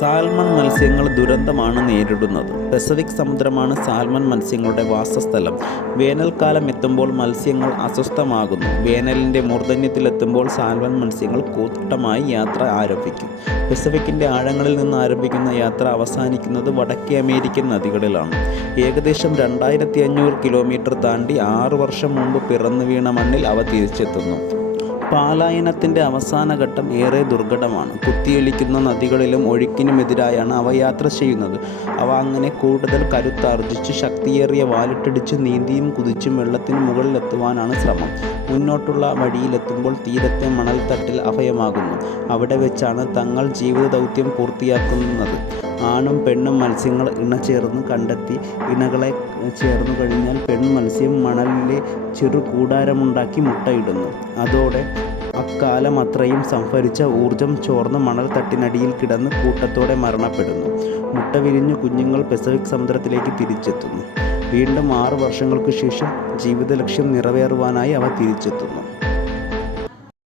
Salmon മത്സ്യങ്ങൾ ദുരന്തമാണ് നേരിടുന്നത്. പസഫിക് സമുദ്രമാണ് സാൽമൺ മത്സ്യങ്ങളുടെ വാസസ്ഥലം. വേനൽക്കാലം എത്തുമ്പോൾ മത്സ്യങ്ങൾ അസ്വസ്ഥമാകുന്നു. വേനലിന്റെ മൂർധന്യത്തിലെത്തുമ്പോൾ സാൽമൺ മത്സ്യങ്ങൾ കൂട്ടമായി യാത്ര ആരംഭിക്കും. പസഫിക്കിന്റെ ആഴങ്ങളിൽ നിന്ന് ആരംഭിക്കുന്ന യാത്ര അവസാനിക്കുന്നത് വടക്കേ അമേരിക്കൻ നദികളിലാണ്. ഏകദേശം രണ്ടായിരത്തി അഞ്ഞൂറ് കിലോമീറ്റർ താണ്ടി ആറു വർഷം മുമ്പ് പിറന്നു വീണ മണ്ണിൽ അവ തിരിച്ചെത്തുന്നു. പാലായനത്തിന്റെ അവസാന ഘട്ടം ഏറെ ദുർഘടമാണ്. കുത്തിയൊലിക്കുന്ന നദികളിലും ഒഴുക്കിനുമെതിരായാണ് അവ യാത്ര ചെയ്യുന്നത്. അവ അങ്ങനെ കൂടുതൽ കരുത്താർജിച്ച് ശക്തിയേറിയ വാലിട്ടടിച്ച് നീന്തിയും കുതിച്ചും വെള്ളത്തിന് മുകളിലെത്തുവാനാണ് ശ്രമം. മുന്നോട്ടുള്ള വഴിയിലെത്തുമ്പോൾ തീരത്തെ മണൽത്തട്ടിൽ അഭയമാകുന്നു. അവിടെ വെച്ചാണ് തങ്ങൾ ജീവിത ദൗത്യം പൂർത്തിയാക്കുന്നത്. ആണും പെണ്ണും മത്സ്യങ്ങൾ ഇണചേർന്ന് കണ്ടെത്തി. ഇണകളെ ചേർന്നു കഴിഞ്ഞാൽ പെൺമത്സ്യം മണലിലെ ചെറു കൂടാരമുണ്ടാക്കി മുട്ടയിടുന്നു. അതോടെ അക്കാലം അത്രയും സംഭരിച്ച ഊർജം ചോർന്ന് മണൽ തട്ടിനടിയിൽ കിടന്ന് കൂട്ടത്തോടെ മരണപ്പെടുന്നു. മുട്ട വിരിഞ്ഞു കുഞ്ഞുങ്ങൾ പെസഫിക് സമുദ്രത്തിലേക്ക് തിരിച്ചെത്തുന്നു. വീണ്ടും ആറ് വർഷങ്ങൾക്ക് ശേഷം ജീവിത ലക്ഷ്യം നിറവേറുവാനായി അവ തിരിച്ചെത്തുന്നു.